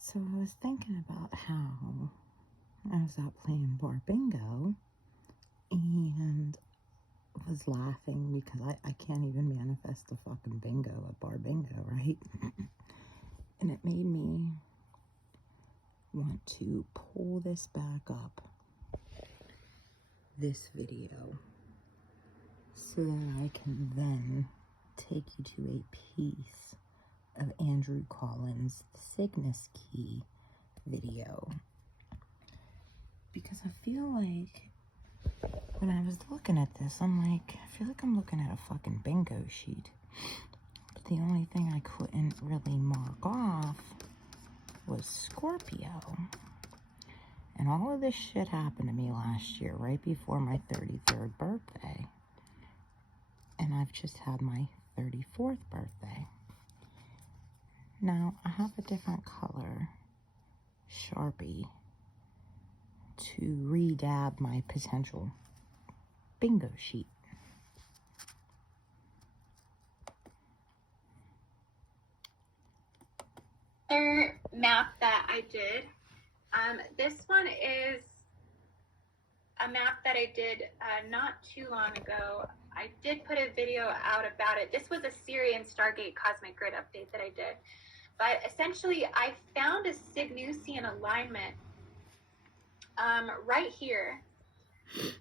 So I was thinking about how I was out playing bar bingo and was laughing because I can't even manifest a fucking bingo at bar bingo, right? And it made me want to pull this back up, this video, so that I can then take you to a piece of Andrew Collins' Cygnus Key video. Because I feel like when I was looking at this, I feel like I'm looking at a fucking bingo sheet. But the only thing I couldn't really mark off was Scorpio. And all of this shit happened to me last year, right before my 33rd birthday. And I've just had my 34th birthday. Now, I have a different color Sharpie to re-dab my potential bingo sheet. Other map that I did, this one is a map that I did not too long ago. I did put a video out about it. This was a Sirian Stargate Cosmic Grid update that I did. But essentially, I found a Cygnusian alignment right here.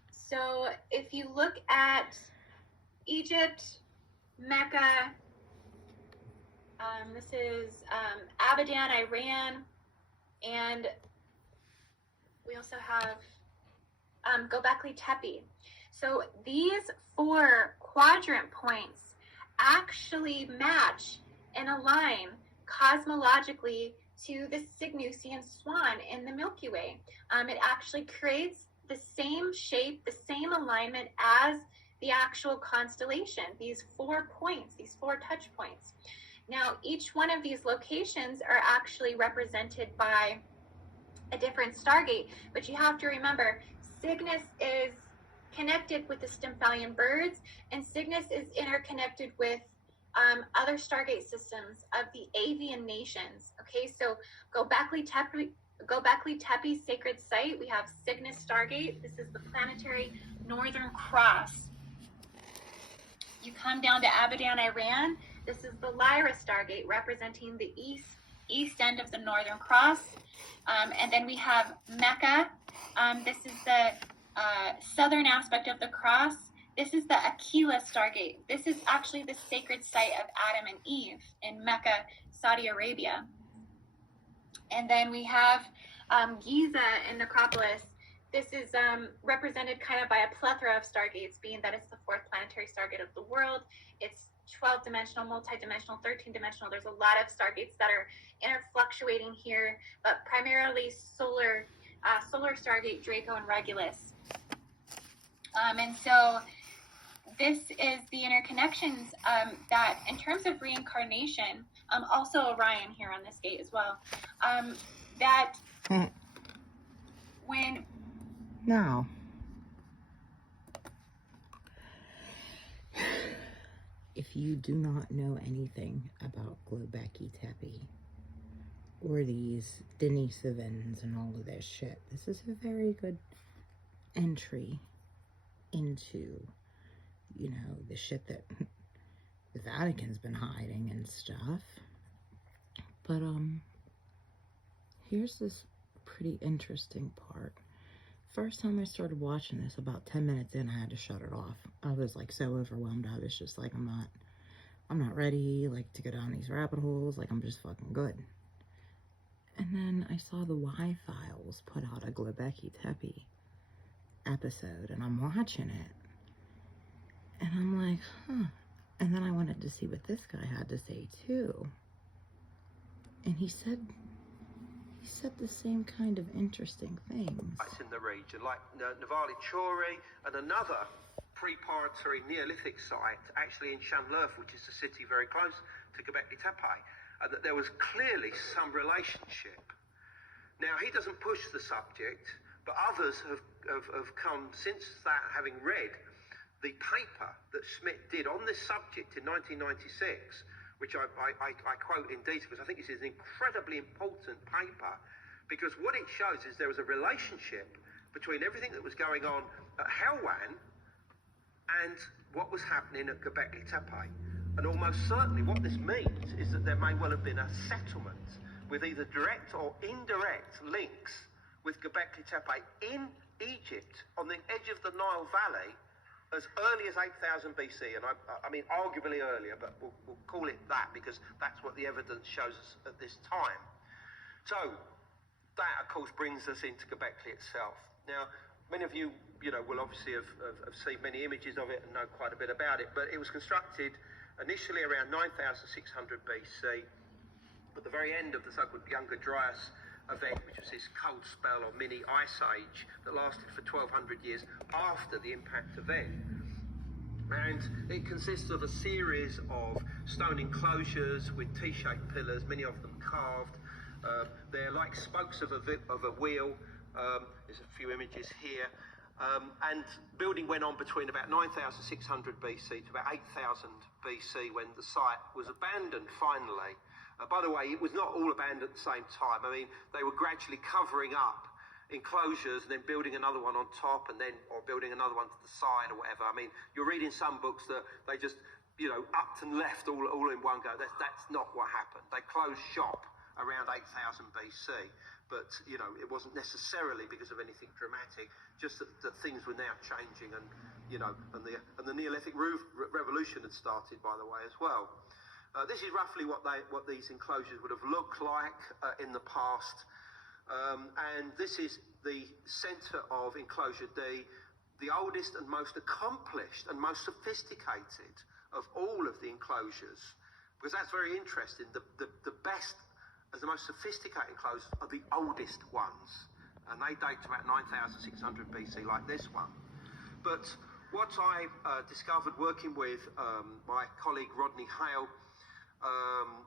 So if you look at Egypt, Mecca, this is Abadan, Iran, and we also have Göbekli Tepe. So these 4 quadrant points actually match and align cosmologically to the Cygnusian swan in the Milky Way. It actually creates the same shape, the same alignment as the actual constellation, these 4 points, these 4 touch points. Now, each one of these locations are actually represented by a different stargate, but you have to remember, Cygnus is connected with the Stymphalian birds, and Cygnus is interconnected with other stargate systems of the avian nations. Okay, so Göbekli Tepe sacred site, we have Cygnus Stargate. This is the planetary Northern Cross. You come down to Abadan, Iran. This is the Lyra Stargate, representing the east end of the Northern Cross. And then we have Mecca. This is the southern aspect of the cross. This is the Aquila Stargate. This is actually the sacred site of Adam and Eve in Mecca, Saudi Arabia. And then we have Giza in Necropolis. This is represented kind of by a plethora of stargates, being that it's the 4th planetary stargate of the world. It's 12-dimensional, multi-dimensional, 13-dimensional. There's a lot of stargates that are interfluctuating here, but primarily solar stargate Draco and Regulus. And so this is the interconnections that, in terms of reincarnation, also Orion here on this gate as well, that when... Now, if you do not know anything about Göbekli Tepe or these Denisovans and all of this shit, this is a very good entry into, you know, the shit that the Vatican's been hiding and stuff. But here's this pretty interesting part. First time I started watching this, about 10 minutes in, I had to shut it off. I was like so overwhelmed. I was just like, I'm not ready like to go down these rabbit holes. Like, I'm just fucking good. And then I saw the Y-Files put out a Göbekli Tepe episode, and I'm watching it. And I'm like, huh. And then I wanted to see what this guy had to say too. And he said the same kind of interesting things. In the region, like Navali Chori, and another pre-Paratory Neolithic site, actually in Shamlerf, which is a city very close to Göbekli Tepe, and that there was clearly some relationship. Now, he doesn't push the subject, but others have come since that, having read the paper that Schmidt did on this subject in 1996, which I quote in detail because I think this is an incredibly important paper, because what it shows is there was a relationship between everything that was going on at Helwan and what was happening at Göbekli Tepe. And almost certainly what this means is that there may well have been a settlement with either direct or indirect links with Göbekli Tepe in Egypt on the edge of the Nile Valley as early as 8000 BC. And I mean arguably earlier, but we'll call it that because that's what the evidence shows us at this time. So that, of course, brings us into Göbekli itself. Now, many of you, will obviously have seen many images of it and know quite a bit about it, but it was constructed initially around 9600 BC, at the very end of the so-called Younger Dryas event, which was this cold spell or mini ice age that lasted for 1200 years after the impact event. And it consists of a series of stone enclosures with T-shaped pillars, many of them carved. They're like spokes of a wheel. There's a few images here. And building went on between about 9600 BC to about 8000 BC when the site was abandoned finally. By the way, it was not all abandoned at the same time. I mean, they were gradually covering up enclosures and then building another one on top or building another one to the side or whatever. I mean, you'll read in some books that they just, upped and left all in one go. That's not what happened. They closed shop around 8000 BC. But, it wasn't necessarily because of anything dramatic, just that things were now changing and, and the Neolithic revolution had started, by the way, as well. This is roughly what these enclosures would have looked like in the past. And this is the centre of enclosure D, the oldest and most accomplished and most sophisticated of all of the enclosures, because that's very interesting. The best as the most sophisticated enclosures are the oldest ones, and they date to about 9600 BC, like this one. But what I discovered working with my colleague Rodney Hale,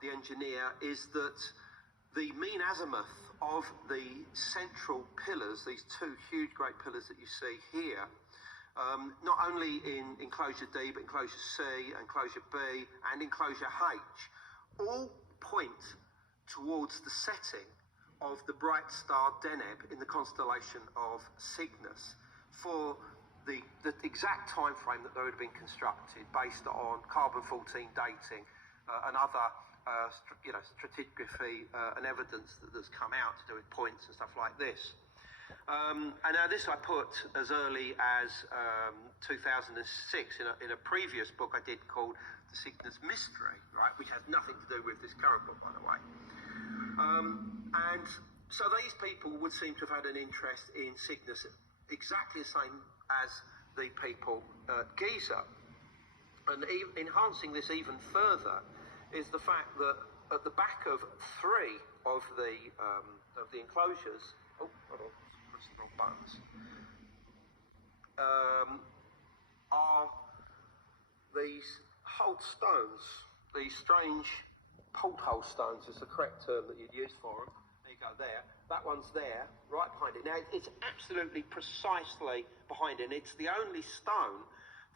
the engineer, is that the mean azimuth of the central pillars, these two huge great pillars that you see here, not only in enclosure D, but enclosure C, enclosure B, and enclosure H, all point towards the setting of the bright star Deneb in the constellation of Cygnus for the exact time frame that they would have been constructed based on carbon-14 dating and other stratigraphy and evidence that's come out to do with points and stuff like this. And now this I put as early as 2006 in a previous book I did called The Cygnus Mystery, right, which has nothing to do with this current book, by the way. And so these people would seem to have had an interest in Cygnus exactly the same as the people at Giza. And enhancing this even further is the fact that at the back of three of the enclosures, oh, hold on, pressing the wrong buttons, are these holt stones, these strange porthole stones is the correct term that you'd use for them. There you go, there. That one's there, right behind it. Now, it's absolutely precisely behind it. And it's the only stone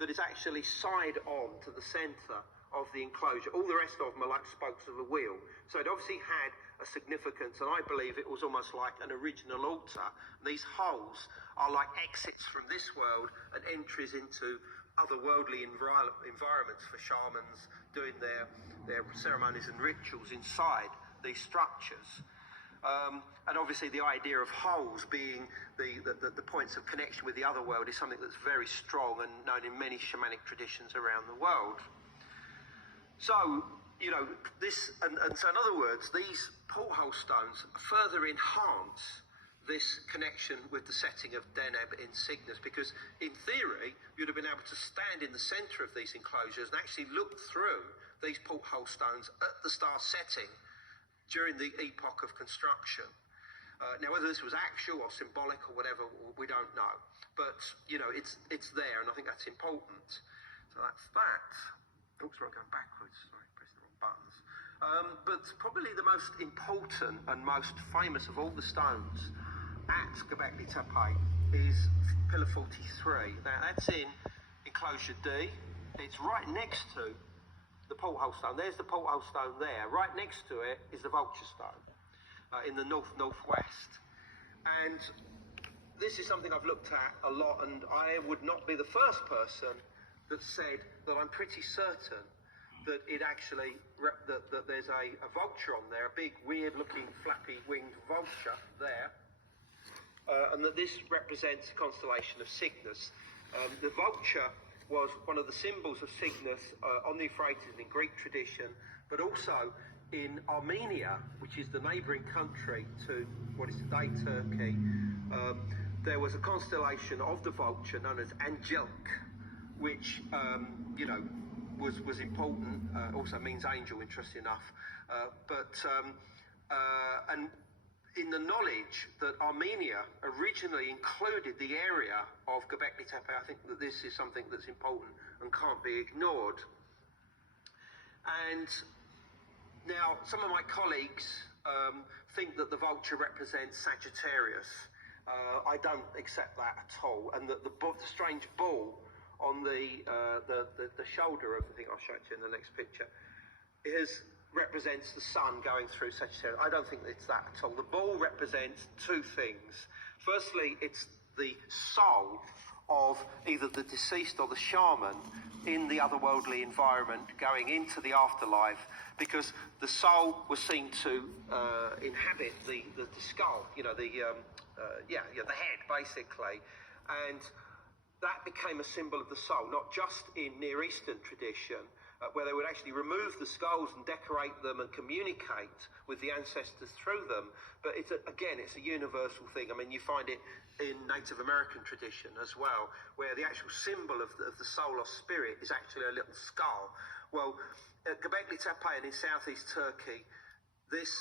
that is actually side on to the centre of the enclosure. All the rest of them are like spokes of a wheel. So it obviously had a significance, and I believe it was almost like an original altar. These holes are like exits from this world and entries into otherworldly environments for shamans doing their ceremonies and rituals inside these structures. And obviously the idea of holes being the points of connection with the other world is something that's very strong and known in many shamanic traditions around the world. So, this, and so in other words, these porthole stones further enhance this connection with the setting of Deneb in Cygnus, because in theory, you'd have been able to stand in the centre of these enclosures and actually look through these porthole stones at the star setting during the epoch of construction. Now, whether this was actual or symbolic or whatever, we don't know. But, it's there, and I think that's important. So that's that. Oops, I'm going backwards. Sorry, pressing the wrong buttons. But probably the most important and most famous of all the stones at Göbekli Tepe is Pillar 43. Now, that's in enclosure D. It's right next to the the porthole stone. There's the porthole stone there. Right next to it is the vulture stone in the northwest. And this is something I've looked at a lot, and I would not be the first person that said that I'm pretty certain that it actually, that there's a vulture on there, a big, weird-looking, flappy-winged vulture there, and that this represents the constellation of Cygnus. The vulture was one of the symbols of Cygnus on the Euphrates in Greek tradition, but also in Armenia, which is the neighbouring country to what is today Turkey. There was a constellation of the vulture known as Angelic, which, you know, was important, also means angel, interesting enough, and in the knowledge that Armenia originally included the area of Göbekli Tepe, I think that this is something that's important and can't be ignored. And now some of my colleagues think that the vulture represents Sagittarius. I don't accept that at all, and that the strange bull on the shoulder of, I think I'll show it to you in the next picture, represents the sun going through Sagittarius. I don't think it's that at all. The bull represents two things. Firstly, it's the soul of either the deceased or the shaman in the otherworldly environment going into the afterlife, because the soul was seen to inhabit the skull, you know, the head, basically. And that became a symbol of the soul, not just in Near Eastern tradition, where they would actually remove the skulls and decorate them and communicate with the ancestors through them. But it's a universal thing. I mean, you find it in Native American tradition as well, where the actual symbol of the soul or spirit is actually a little skull. Well, at Göbekli Tepe and in southeast Turkey, this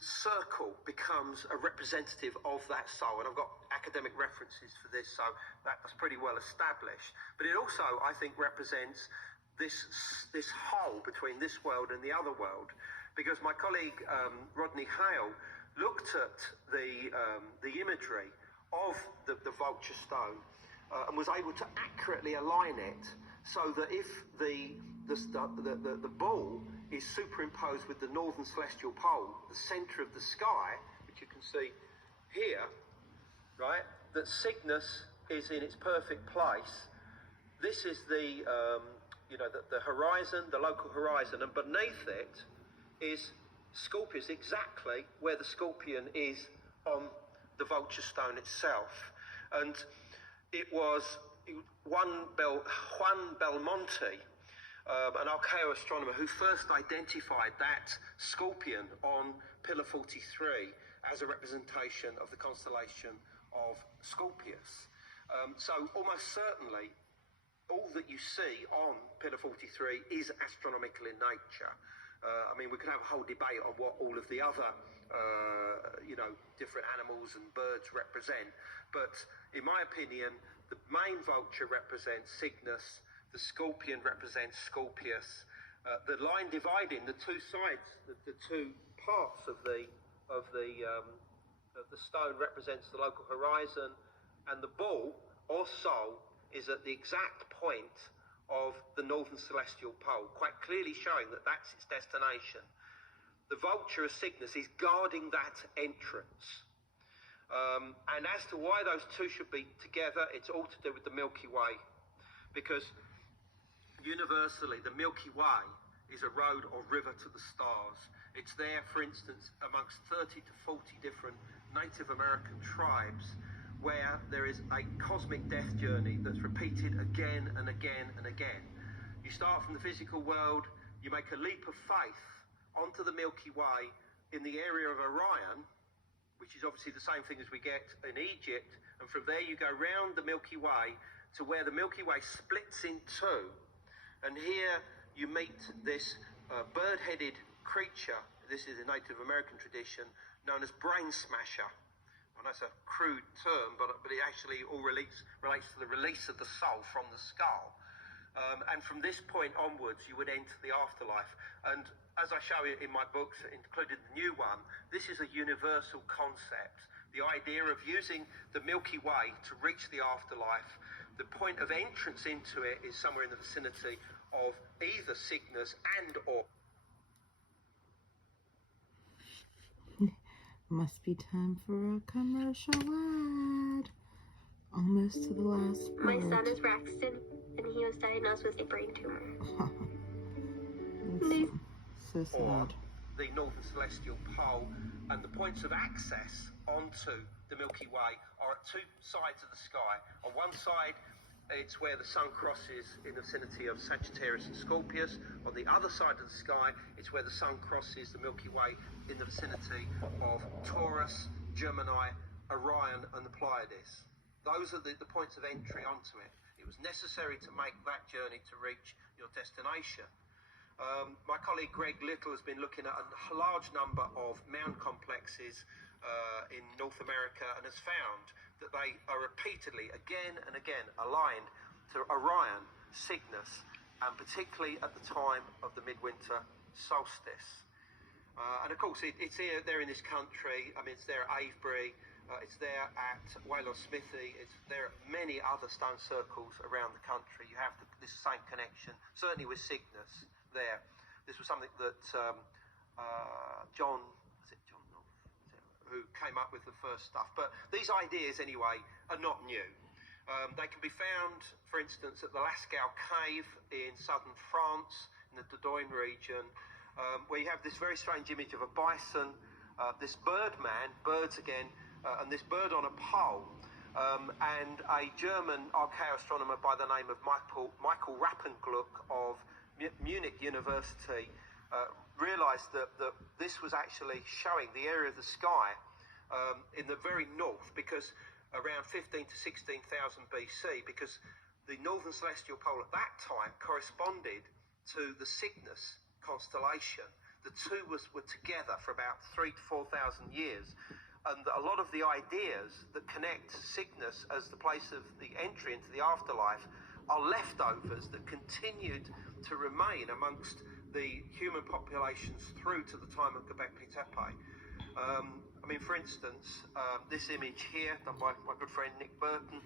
circle becomes a representative of that soul, and I've got academic references for this, so that's pretty well established. But it also, I think, represents this hole between this world and the other world, because my colleague Rodney Hale looked at the imagery of the vulture stone and was able to accurately align it so that if the bull is superimposed with the northern celestial pole, the centre of the sky, which you can see here, right, that Cygnus is in its perfect place. This is the horizon, the local horizon, and beneath it is Scorpius, exactly where the scorpion is on the vulture stone itself. And it was Juan Belmonte, an archaeoastronomer, who first identified that scorpion on Pillar 43 as a representation of the constellation of Scorpius. So almost certainly all that you see on Pillar 43 is astronomical in nature. I mean, we could have a whole debate on what all of the other, different animals and birds represent. But in my opinion, the main vulture represents Cygnus, the scorpion represents Scorpius. The line dividing the two sides, the two parts of the stone represents the local horizon, and the bull or soul is at the exact point of the northern celestial pole, quite clearly showing that that's its destination. The vulture of Cygnus is guarding that entrance. And as to why those two should be together, it's all to do with the Milky Way. Because universally, the Milky Way is a road or river to the stars. It's there, for instance, amongst 30 to 40 different Native American tribes, where there is a cosmic death journey that's repeated again and again and again. You start from the physical world, you make a leap of faith onto the Milky Way in the area of Orion, which is obviously the same thing as we get in Egypt, and from there you go round the Milky Way to where the Milky Way splits in two, and here you meet this bird-headed creature, this is a Native American tradition, known as Brain Smasher. And that's a crude term, but it actually all relates to the release of the soul from the skull. And from this point onwards, you would enter the afterlife. And as I show you in my books, including the new one, this is a universal concept. The idea of using the Milky Way to reach the afterlife. The point of entrance into it is somewhere in the vicinity of either Cygnus and or... Must be time for a commercial ad. Almost to the last part. My son is Braxton, and he was diagnosed with a brain tumor. So sad. The northern celestial pole, and the points of access onto the Milky Way are at two sides of the sky. On one side, it's where the sun crosses in the vicinity of Sagittarius and Scorpius. On the other side of the sky, it's where the sun crosses the Milky Way in the vicinity of Taurus, Gemini, Orion, and the Pleiades. Those are the points of entry onto it. It was necessary to make that journey to reach your destination. My colleague Greg Little has been looking at a large number of mound complexes in North America and has found that they are repeatedly, again and again, aligned to Orion, Cygnus, and particularly at the time of the midwinter solstice. And of course, it's here, there in this country. I mean, it's there at Avebury, it's there at Waylaw Smithy, it's there at many other stone circles around the country. You have this same connection, certainly with Cygnus there. This was something that John who came up with the first stuff. But these ideas, anyway, are not new. They can be found, for instance, at the Lascaux Cave in southern France, in the Dordogne region, where you have this very strange image of a bison, this birdman, birds again, and this bird on a pole, and a German archaeoastronomer by the name of Michael Rappengluck of Munich University realised that this was actually showing the area of the sky in the very north, because around 15 to 16,000 BC, because the northern celestial pole at that time corresponded to the Cygnus constellation. The two were together for about 3,000 to 4,000 years, and a lot of the ideas that connect Cygnus as the place of the entry into the afterlife are leftovers that continued to remain amongst the human populations through to the time of Göbekli Tepe. I mean, for instance, this image here, done by my good friend Nick Burton,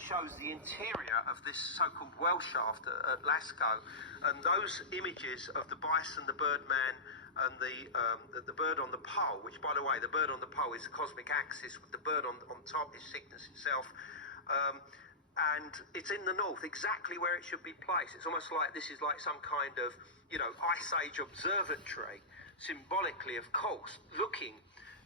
shows the interior of this so-called well shaft at Lascaux, and those images of the bison, the birdman, and the bird on the pole, which, by the way, the bird on the pole is the cosmic axis, with the bird on top is Cygnus itself. And it's in the north, exactly where it should be placed. It's almost like this is like some kind of, Ice Age observatory, symbolically, of course, looking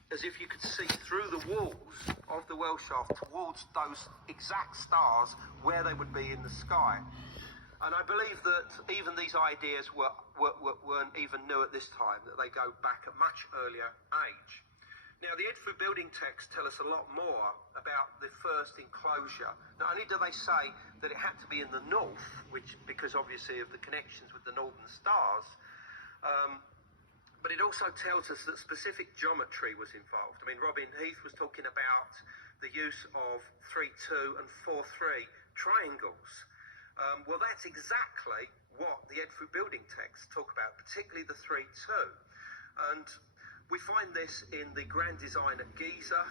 as if you could see through the walls of the well shaft towards those exact stars where they would be in the sky. And I believe that even these ideas weren't even new at this time, that they go back a much earlier age. Now, the Edfu building texts tell us a lot more about the first enclosure. Not only do they say that it had to be in the north, because obviously of the connections with the northern stars, but it also tells us that specific geometry was involved. I mean, Robin Heath was talking about the use of 3-2 and 4-3 triangles. Well, that's exactly what the Edfu building texts talk about, particularly the 3-2. And we find this in the Grand Design at Giza,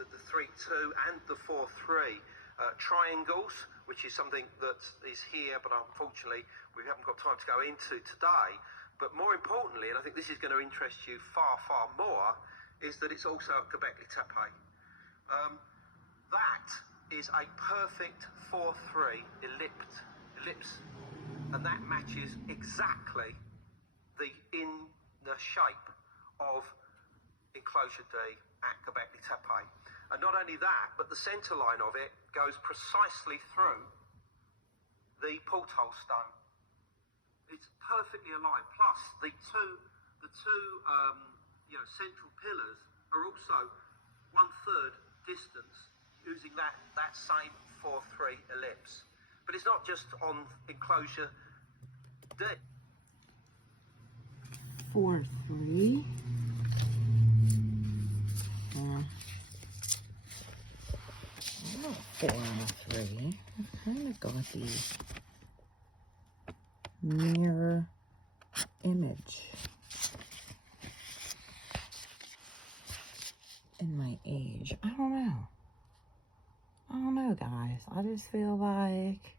the 3-2 and the 4-3 triangles, which is something that is here, but unfortunately we haven't got time to go into today. But more importantly, and I think this is going to interest you far, far more, is that it's also at Göbekli Tepe. That is a perfect 4-3 ellipse, and that matches exactly the inner shape of enclosure D at Göbekli Tepe. And not only that, but the centre line of it goes precisely through the porthole stone. It's perfectly aligned. Plus, the two central pillars are also 1/3 distance using that same 4-3 ellipse. But it's not just on enclosure D. 4-3. Not 4-3. I've kind of got the mirror image in my age. I don't know, guys. I just feel like,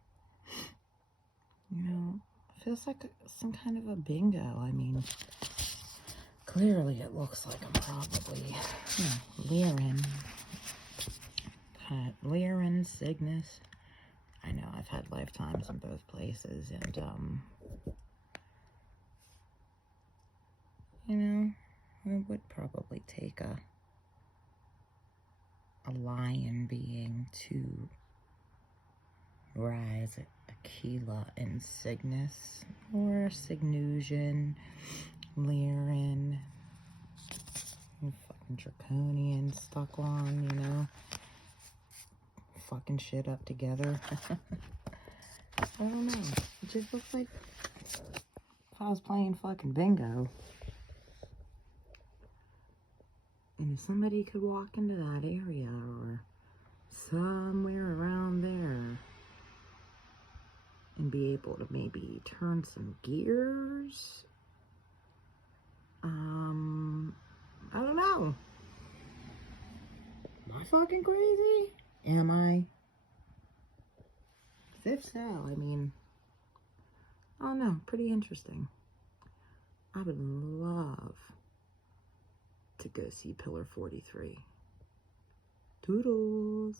feels like some kind of a bingo. I mean, clearly it looks like I'm probably Lyran. Lyran, Cygnus. I know I've had lifetimes in both places, and you know, it would probably take a lion being to rise Aquila and Cygnus, or Cygnusian, Lyran, and fucking Draconian stuck on, you know, fucking shit up together. I don't know. It just looks like if I was playing fucking bingo. And if somebody could walk into that area or somewhere around there and be able to maybe turn some gears, I don't know. Am I fucking crazy? Am I? If so, I mean, I don't know, pretty interesting. I would love to go see Pillar 43. Toodles.